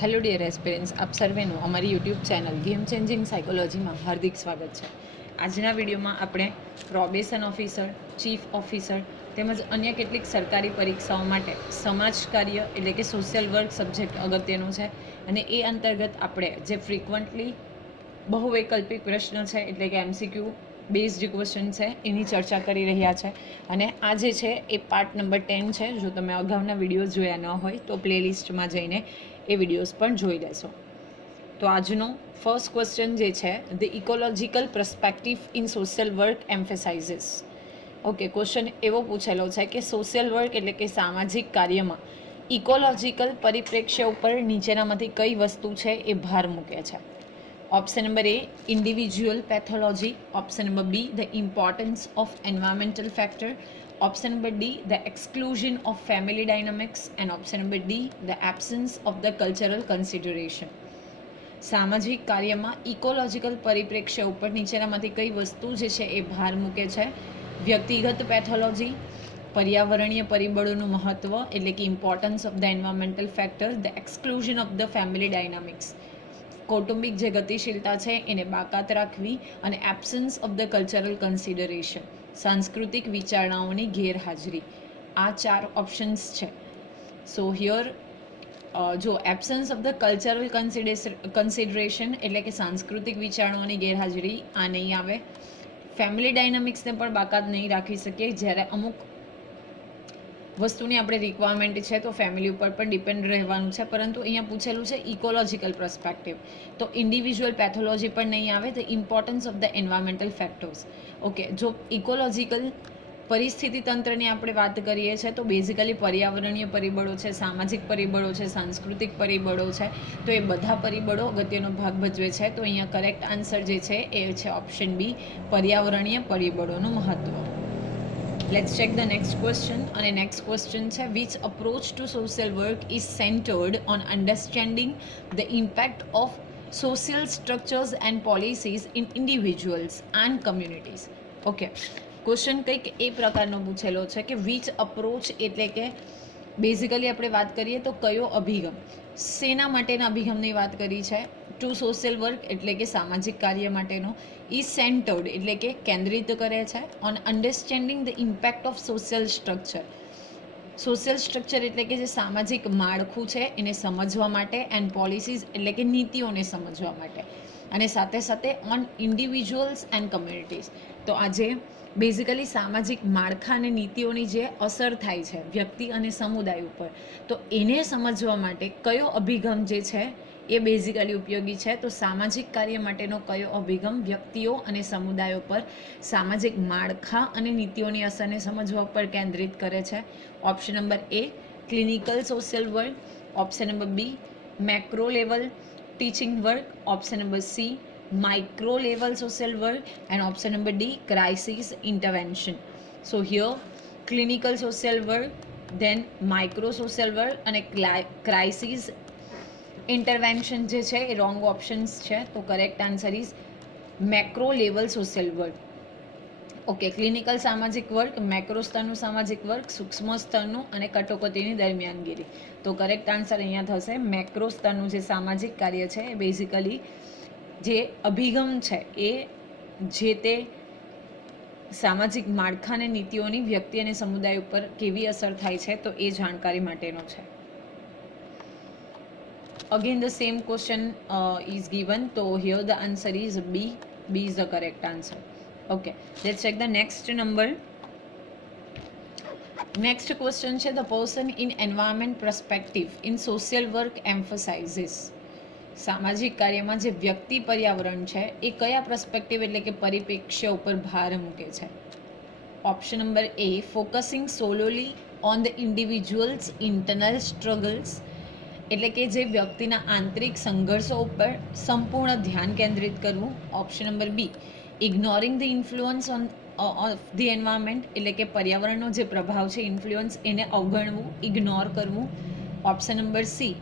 Hello dear aspirants આપ સર્વેનું અમારી યુટ્યુબ ચેનલ ગેમ ચેન્જિંગ સાયકોલોજીમાં હાર્દિક સ્વાગત છે. આજના વિડીયોમાં આપણે પ્રોબેશન ઓફિસર, ચીફ ઓફિસર તેમજ અન્ય કેટલીક સરકારી પરીક્ષાઓ માટે સમાજ કાર્ય એટલે કે સોશિયલ વર્ક સબ્જેક્ટ અગત્યનું છે અને એ અંતર્ગત આપણે જે ફ્રિકવન્ટલી બહુવૈકલ્પિક પ્રશ્ન છે એટલે કે એમસીક્યુ બેઝડ ક્વેશ્ચન છે એની ચર્ચા કરી રહ્યા છે અને આ જે છે એ પાર્ટ નંબર ટેન છે. જો તમે અગાઉના વીડિયો જોયા ન હોય તો પ્લેલિસ્ટમાં જઈને એ વિડીયોઝ પણ જોઈ લેશો. તો આજનો ફર્સ્ટ ક્વેશ્ચન જે છે the ecological perspective in social work emphasizes okay question એવો પૂછેલો છે કે સોશિયલ વર્ક એટલે કે સામાજિક કાર્યમાં ઇકોલોજીકલ પરિપ્રેક્ષ્ય ઉપર નીચેનામાંથી કઈ વસ્તુ છે એ ભાર મૂકે છે? Option number A individual pathology option number B the importance of environmental factor option number D the exclusion of family dynamics and option number D the absence of the cultural consideration સામાજિક કાર્યમાં ecological પરિપ્રેક્ષ્ય ઉપર નીચેનામાંથી કઈ વસ્તુ જે છે એ ભાર મૂકે છે? વ્યક્તિગત પેથોલોજી પર્યાવરણીય પરિબળોનું મહત્વ, એટલે કે importance of the environmental factor the exclusion of the family dynamics કૌટુંબિક જે ગતિશીલતા છે એને બાકાત રાખવી અને absence of the cultural consideration સાંસ્કૃતિક વિચારણાઓની ગેરહાજરી, આ ચાર ઓપ્શન્સ છે. સો હિયર જો absence of the cultural consideration એટલે કે સાંસ્કૃતિક વિચારણાઓની ગેરહાજરી આ નહીં આવે. ફેમિલી ડાયનામિક્સને પણ બાકાત નહીં રાખી શકીએ જ્યારે અમુક વસ્તુની આપણે રિક્વાયરમેન્ટ છે તો ફેમિલી ઉપર પણ ડિપેન્ડ રહેવાનું છે, પરંતુ અહીંયા પૂછેલું છે ઇકોલોજીકલ પ્રસ્પેક્ટિવ તો ઇન્ડિવિજ્યુઅલ પેથોલોજી પણ નહીં આવે the importance of the environmental factors okay જો ઇકોલોજીકલ પરિસ્થિતિ તંત્રની આપણે વાત કરીએ છીએ તો બેઝિકલી પર્યાવરણીય પરિબળો છે, સામાજિક પરિબળો છે, સાંસ્કૃતિક પરિબળો છે, તો એ બધા પરિબળો અગત્યનો ભાગ ભજવે છે. તો અહીંયા કરેક્ટ આન્સર જે છે, એ છે ઓપ્શન બી પર્યાવરણીય પરિબળોનું મહત્વ. Let's check the next question અને નેક્સ્ટ ક્વેશ્ચન છે which approach to social work is centered on understanding the impact of social structures and policies in individuals and communities okay question કંઈક એ પ્રકારનો પૂછેલો છે કે વિચ અપ્રોચ એટલે કે basically આપણે વાત કરીએ તો કયો અભિગમ? શેના માટેના અભિગમની વાત કરી છે. ટુ સોશિયલ વર્ક એટલે કે સામાજિક કાર્ય માટેનો ઇ સેન્ટર્ડ એટલે કે કેન્દ્રિત કરે છે on understanding the impact of social structure social structure એટલે કે જે સામાજિક માળખું છે એને સમજવા માટે એન્ડ પોલિસીઝ એટલે કે નીતિઓને સમજવા માટે. અને સાથે સાથે ઓન ઇન્ડિવિજ્યુઅલ્સ એન્ડ કમ્યુનિટીઝ તો આજે બેઝિકલી સામાજિક માળખા અને નીતિઓની જે અસર થાય છે વ્યક્તિ અને સમુદાય ઉપર, તો એને સમજવા માટે કયો અભિગમ જે છે એ બેઝિકલી ઉપયોગી છે. તો સામાજિક કાર્ય માટેનો કયો અભિગમ વ્યક્તિઓ અને સમુદાયો પર સામાજિક માળખા અને નીતિઓની અસરને સમજવા પર કેન્દ્રિત કરે છે? Option number A clinical social work option number B macro level teaching work option number C micro level social work and option number D crisis intervention so here clinical social work then micro social work અને crisis intervention જે છે એ wrong options છે. તો correct answer is macro level social work okay clinical સામાજિક work macro સ્તરનું સામાજિક work સૂક્ષ્મ સ્તરનું અને કટોકટીની દરમિયાનગીરી. તો કરેક્ટ આન્સર અહીંયા થશે. મેક્રો સ્તરનું જે સામાજિક કાર્ય છે એ બેઝિકલી જે અભિગમ છે એ જે તે સામાજિક માળખા અને નીતિઓની વ્યક્તિ અને સમુદાય ઉપર કેવી અસર થાય છે તો એ જાણકારી માટેનો છે. Again the same question is given તો here the answer is B B is the correct answer okay let's check the next number next question છે the person in environment perspective in social work emphasizes સામાજિક કાર્યમાં જે વ્યક્તિ પર્યાવરણ છે એ કયા perspective એટલે કે પરિપ્રેક્ષ્ય ઉપર ભાર મૂકે છે option number A focusing solely on the individuals internal struggles એટલે કે જે વ્યક્તિના આંતરિક સંઘર્ષો ઉપર સંપૂર્ણ ધ્યાન કેન્દ્રિત કરવું option number B ignoring the influence on of the environment એટલે કે પર્યાવરણનો જે પ્રભાવ છે ઇન્ફ્લુઅન્સ એને અવગણવું ઇગ્નોર કરવું. Option number C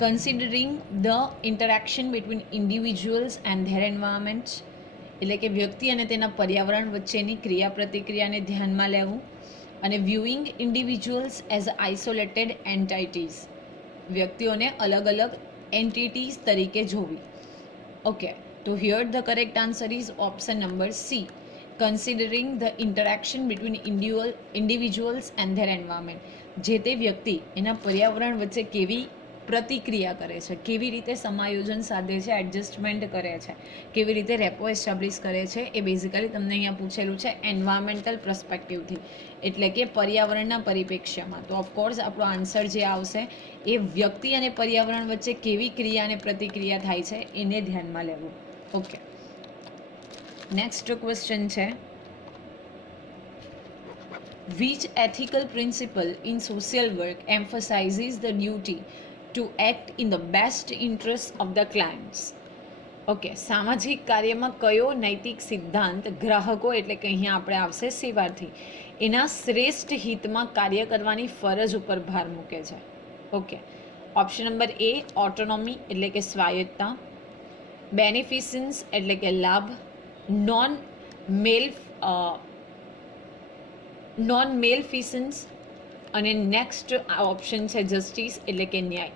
considering the interaction between individuals and their environment એટલે કે વ્યક્તિ અને તેના પર્યાવરણ વચ્ચેની ક્રિયા પ્રતિક્રિયાને ધ્યાનમાં લેવું. અને viewing individuals as isolated entities વ્યક્તિઓને અલગ અલગ એન્ટિટીઝ તરીકે જોવી. ઓકે તો here the correct answer is option number C considering the interaction between individual individuals and their environment જે તે વ્યક્તિ એના પર્યાવરણ વચ્ચે કેવી પ્રતિક્રિયા કરે છે, કેવી રીતે સમાયોજન સાધે છે એડજસ્ટમેન્ટ કરે છે, કેવી રીતે રેપો એસ્ટાબ્લિશ કરે છે, એ બેઝિકલી તમને અહીંયા પૂછેલું છે એન્વાયરમેન્ટલ પ્રસ્પેક્ટિવથી એટલે કે પર્યાવરણના પરિપ્રેક્ષ્યમાં. તો ઓફકોર્સ આપણો આન્સર જે આવશે, એ વ્યક્તિ અને પર્યાવરણ વચ્ચે કેવી ક્રિયા અને પ્રતિક્રિયા થાય છે, એને ધ્યાનમાં લેવું. ઓકે નેક્સ્ટ ક્વેશ્ચન છે, which ethical principle in social work emphasizes the duty to act in the best interest of the clients okay સામાજિક કાર્યમાં કયો નૈતિક સિદ્ધાંત ગ્રાહકો એટલે કે અહીંયા આપણે આવશે સેવાર્થી, એના શ્રેષ્ઠ હિતમાં કાર્ય કરવાની ફરજ ઉપર ભાર મૂકે છે. Okay option number A autonomy એટલે કે સ્વાયત્તતા બેનિફિશન્સ એટલે કે લાભ નોન મેલ નોન મેલ ફિશન્સ અને નેક્સ્ટ ઓપ્શન છે જસ્ટિસ એટલે કે ન્યાય.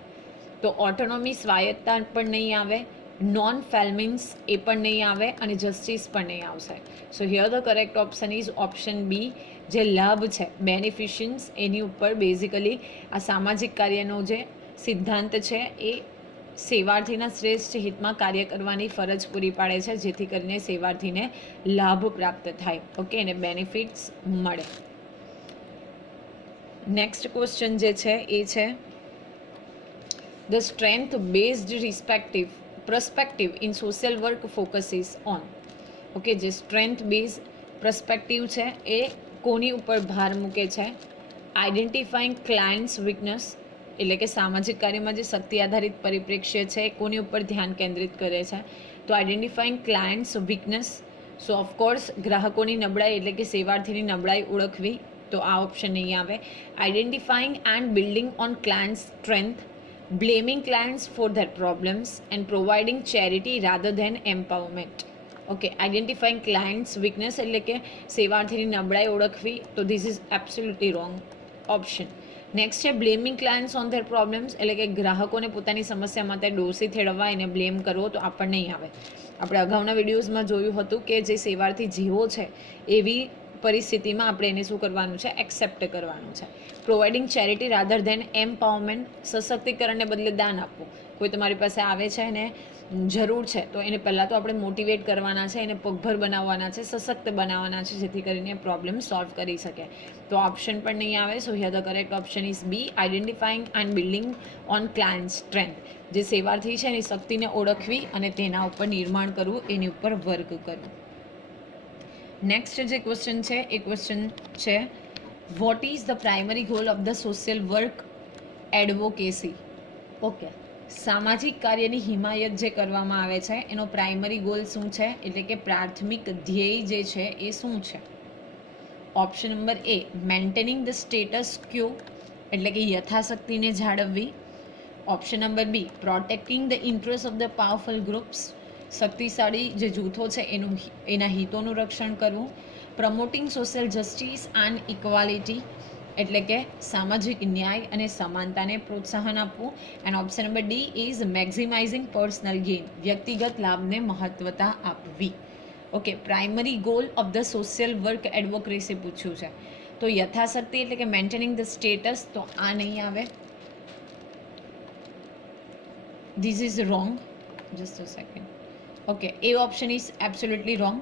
તો ઓટોનોમી સ્વાયત્તા પણ નહીં આવે નોન ફેલ્મિન્સ એ પણ નહીં આવે અને જસ્ટિસ પણ નહીં આવશે. So here the correct option is option B જે લાભ છે બેનિફિશન્સ એની ઉપર બેઝિકલી આ સામાજિક કાર્યનો જે સિદ્ધાંત છે, એ સેવાર્થીના શ્રેષ્ઠ હિતમાં કાર્ય કરવાની ફરજ પૂરી પાડે છે, જેથી કરીને સેવાર્થીને લાભ પ્રાપ્ત થાય. ઓકે અને બેનિફિટ્સ મળે. નેક્સ્ટ ક્વેશ્ચન જે છે, એ છે the strength based respective perspective in social work focuses on okay જે સ્ટ્રેન્થ બેઝ પ્રસ્પેક્ટિવ છે, એ કોની ઉપર ભાર મૂકે છે? આઈડેન્ટિફાઈંગ ક્લાયન્ટ્સ વીકનેસ એટલે કે સામાજિક કાર્યમાં જે શક્તિ આધારિત પરિપ્રેક્ષ્ય છે એ કોની ઉપર ધ્યાન કેન્દ્રિત કરે છે? તો identifying clients weakness so of course ગ્રાહકોની નબળાઈ એટલે કે સેવાર્થીની નબળાઈ ઓળખવી, તો આ ઓપ્શન નહીં આવે. Identifying and building on client strength blaming clients for their problems and providing charity rather than empowerment okay identifying clients weakness એટલે કે સેવાર્થીની નબળાઈ ઓળખવી, તો this is absolutely wrong option next છે blaming clients on their problems એટલે કે ગ્રાહકોને પોતાની સમસ્યા માટે ડોસી થેડવા એને બ્લેમ કરવો, તો આપણને નહીં આવે. આપણે અગાઉના વિડીયોઝમાં જોયું હતું કે જે સેવાર્થી જેવો છે, એવી પરિસ્થિતિમાં આપણે એને શું કરવાનું છે? એક્સેપ્ટ કરવાનું છે. Providing charity rather than empowerment સશક્તિકરણને બદલે દાન આપવું. કોઈ તમારી પાસે આવે છે અને જરૂર છે, તો એને પહેલાં તો આપણે મોટિવેટ કરવાના છે, એને પગભર બનાવવાના છે, સશક્ત બનાવવાના છે, જેથી કરીને પ્રોબ્લેમ સોલ્વ કરી શકે. તો ઓપ્શન પણ નહીં આવે so here the correct option is B identifying and building on client strength જે સેવાર્થી છે એની શક્તિને ઓળખવી અને તેના ઉપર નિર્માણ કરવું, એની ઉપર વર્ક કરવું. નેક્સ્ટ જે ક્વેશ્ચન છે એ ક્વેશ્ચન છે what is the primary goal of the social work advocacy okay સામાજિક કાર્યની હિમાયત જે કરવામાં આવે છે એનો પ્રાઇમરી ગોલ શું છે? એટલે કે પ્રાથમિક ધ્યેય જે છે એ શું છે? Option number A maintaining the status quo એટલે કે યથાશક્તિને જાળવવી. Option number B protecting the interest of the powerful groups શક્તિશાળી જે જૂથો છે, એનું એના હિતોનું રક્ષણ કરવું promoting social justice and equality એટલે કે સામાજિક ન્યાય અને સમાનતાને પ્રોત્સાહન આપવું and option number D is maximizing personal gain વ્યક્તિગત લાભને મહત્વતા આપવી. Okay primary goal of the social work advocacy પૂછ્યું છે. તો યથાશક્તિ એટલે કે મેન્ટેનિંગ ધ સ્ટેટસ તો આ નહીં આવે. This is wrong just a second okay A option is absolutely wrong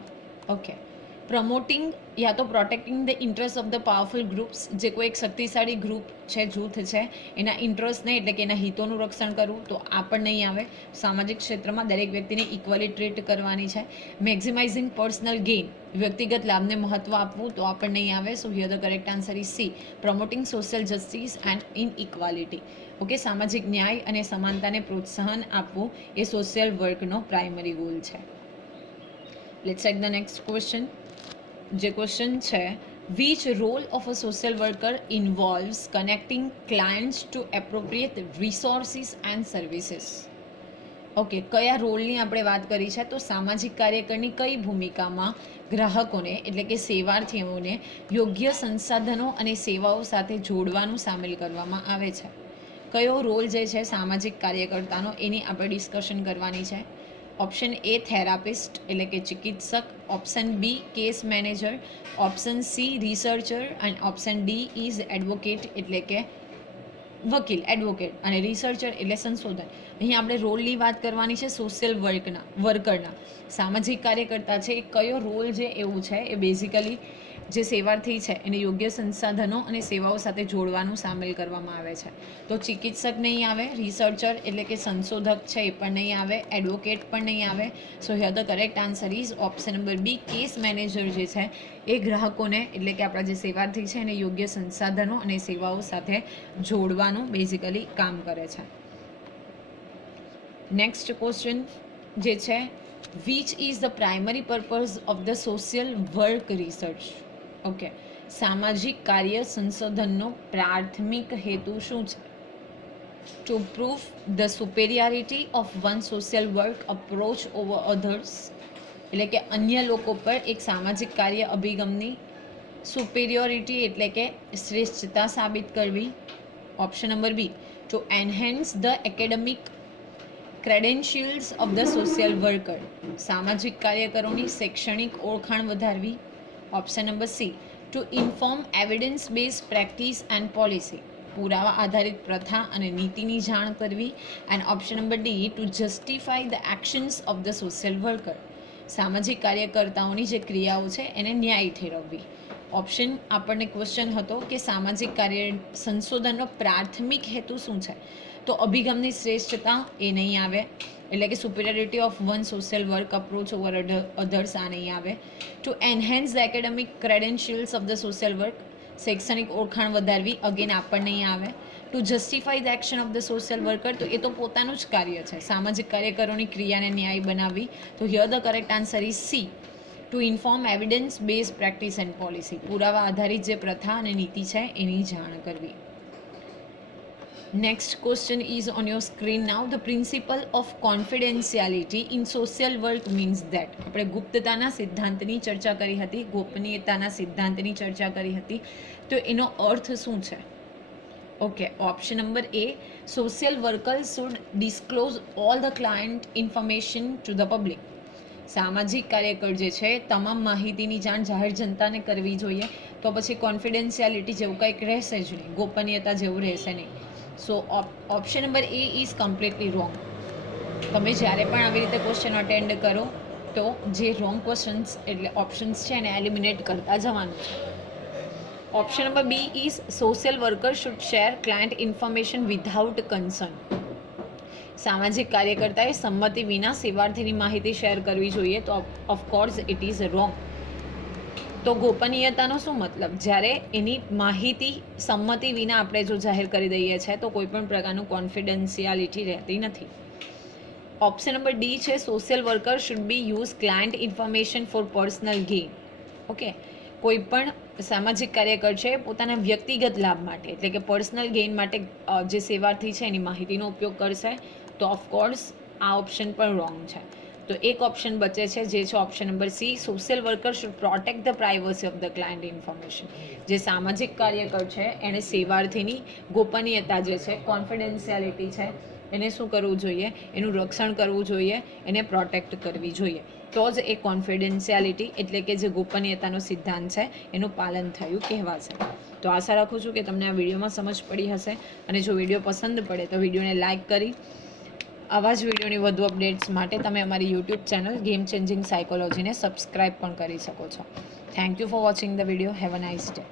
okay promoting યા તો protecting the interest of the powerful groups જે કોઈ એક શક્તિશાળી ગ્રુપ છે, જૂથ છે, એના ઇન્ટરેસ્ટને એટલે કે એના હિતોનું રક્ષણ કરવું, તો આ પણ નહીં આવે. સામાજિક ક્ષેત્રમાં દરેક વ્યક્તિને ઇક્વલી ટ્રીટ કરવાની છે. મેક્ઝિમાઇઝિંગ પર્સનલ ગેઇન વ્યક્તિગત લાભને મહત્ત્વ આપવું, તો આ પણ નહીં આવે. So here the correct answer is C promoting social justice and inequality okay સામાજિક ન્યાય અને સમાનતાને પ્રોત્સાહન આપવું એ સોશિયલ વર્કનો પ્રાઇમરી ગોલ છે. Let's check the next question જે ક્વેશ્ચન છે which role of a social worker involves connecting clients to appropriate resources and services okay કયા રોલની આપણે વાત કરી છે? તો સામાજિક કાર્યકરની કઈ ભૂમિકામાં ગ્રાહકોને, એટલે કે સેવાર્થીઓને, યોગ્ય સંસાધનો અને સેવાઓ સાથે જોડવાનું સામેલ કરવામાં આવે છે? કયો રોલ જે છે સામાજિક કાર્યકર્તાનો, એની આપણે ડિસ્કશન કરવાની છે. ઓપ્શન એ થેરાપિસ્ટ એટલે કે ચિકિત્સક. Option B case manager option C researcher and option D is advocate એટલે કે વકીલ એડવોકેટ અને રિસર્ચર એટલે સંશોધન. અહીં આપણે રોલની વાત કરવાની છે સોશિયલ વર્કના વર્કરના સામાજિક કાર્યકર્તા છે કયો રોલ જે એવું છે એ બેઝિકલી જે સેવાર્થી છે, એને યોગ્ય સંસાધનો અને સેવાઓ સાથે જોડવાનું સામેલ કરવામાં આવે છે. તો ચિકિત્સક નહીં આવે રિસર્ચર એટલે કે સંશોધક છે એ પણ નહીં આવે એડવોકેટ પણ નહીં આવે. So here the correct answer is option number B case manager જે છે, એ ગ્રાહકોને એટલે કે આપણા જે સેવાર્થી છે એને યોગ્ય સંસાધનો અને સેવાઓ સાથે જોડવાનું બેઝિકલી કામ કરે છે. નેક્સ્ટ ક્વેશ્ચન જે છે which is the primary purpose of the social work research okay સામાજિક કાર્ય સંશોધનનો પ્રાથમિક હેતુ શું છે? To prove the superiority of one social work approach over others એટલે કે અન્ય લોકો પર એક સામાજિક કાર્ય અભિગમની સુપેરિયોરિટી એટલે કે શ્રેષ્ઠતા સાબિત કરવી. Option number B to enhance the academic credentials of the social worker સામાજિક કાર્યકરોની શૈક્ષણિક ઓળખાણ વધારવી. Option number C to inform evidence base practice and policy પુરાવા આધારિત પ્રથા અને નીતિની જાણ કરવી. And option number D to justify the actions of the social worker સામાજિક કાર્યકર્તાઓની જે ક્રિયાઓ છે, એને ન્યાય ઠેરવવી. ઓપ્શન આપણને ક્વેશ્ચન હતો કે સામાજિક કાર્ય સંશોધનનો પ્રાથમિક હેતુ શું છે? તો અભિગમની શ્રેષ્ઠતા એ નહીં આવે. એટલે કે superiority of one social work approach over others આ નહીં આવે. To enhance the academic credentials of the social work શૈક્ષણિક ઓળખાણ વધારવી અગેન આપણને પણ નહીં આવે. To justify the action of the social worker તો એ તો પોતાનું જ કાર્ય છે. સામાજિક કાર્યકરોની ક્રિયાને ન્યાય બનાવવી. તો here the correct answer is C to inform evidence base practice and policy પુરાવા આધારિત જે પ્રથા અને નીતિ છે, એની જાણ કરવી. Next question is on your screen now the principle of confidentiality in social work means that આપણે ગુપ્તતાના સિદ્ધાંતની ચર્ચા કરી હતી, ગોપનીયતાના સિદ્ધાંતની ચર્ચા કરી હતી. તો એનો અર્થ શું છે? Okay option number A social worker should disclose all the client information to the public સામાજિક કાર્યકર જે છે, તમામ માહિતીની જાણ જાહેર જનતાને કરવી જોઈએ. તો પછી કોન્ફિડેન્શિયાલિટી જેવું કંઈક રહેશે જ નહીં. ગોપનીયતા જેવું રહેશે નહીં. So option number A is completely wrong તમે જ્યારે પણ આવી રીતે ક્વેશ્ચન અટેન્ડ કરો, તો જે રોંગ ક્વેશ્ચન્સ એટલે ઓપ્શન્સ છે એને એલિમિનેટ કરતા જવાનું option number B is social worker should share client information without concern સામાજિક કાર્યકર્તાએ સંમતિ વિના સેવાર્થીની માહિતી શેર કરવી જોઈએ, તો ઓફકોર્સ ઇટ ઇઝ રોંગ તો ગોપનીયતાનો શું મતલબ? જ્યારે એની માહિતી, સંમતિ વિના આપણે જો જાહેર કરી દઈએ છીએ તો કોઈ પણ પ્રકારનું કોન્ફિડન્શિયાલિટી રહેતી નથી. ઓપ્શન નંબર ડી છે social worker should be use client information for personal gain okay કોઈ પણ સામાજિક કાર્યકર છે, પોતાના વ્યક્તિગત લાભ માટે, એટલે કે પર્સનલ ગેઇન માટે જે સેવાર્થી છે, એની માહિતીનો ઉપયોગ કરશે, તો ઓફકોર્સ આ ઓપ્શન પણ રોંગ છે. તો એક ઓપ્શન બચે છે, જે છે option number C social worker should protect the privacy of the client information જે સામાજિક કાર્યકર છે એણે સેવાર્થીની ગોપનીયતા જે છે કોન્ફિડેન્શિયાલિટી છે, એને શું કરવું જોઈએ? એનું રક્ષણ કરવું જોઈએ, એને પ્રોટેક્ટ કરવી જોઈએ. તો જ એ કોન્ફિડેન્શિયાલિટી એટલે કે જે ગોપનીયતાનો સિદ્ધાંત છે, એનું પાલન થયું કહેવાશે. તો આશા રાખું છું કે તમને આ વિડીયોમાં સમજ પડી હશે અને જો વીડિયો પસંદ પડે તો વિડીયોને લાઇક કરી આવા જ વિડીયોની વધુ અપડેટ્સ માટે તમે અમારી યુટ્યુબ ચેનલ ગેમ ચેન્જિંગ સાયકોલોજીને સબસ્ક્રાઇબ પણ કરી શકો છો. Thank you for watching the video have a nice day